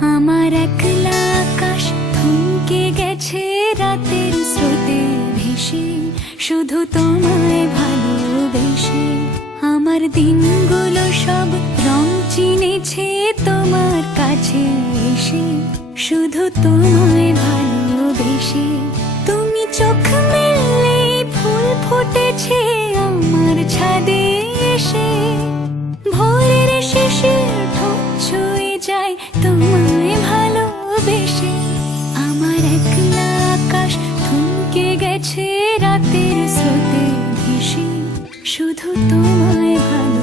আমার একলা আকাশ থমকে গেছে রাতের স্রোতে ভেসে, শুধু তোমায় ভালোবেসে। আমার দিনগুলো সব রং চিনেছে তোমার কাছে এসে, শুধু তোমায় ভালোবেসে। তুমি চোখ মেললে ফুল ফুটেছে আমার ছাদে। রাতের স্রোতে ভেসে শুধু তোমায় ভালো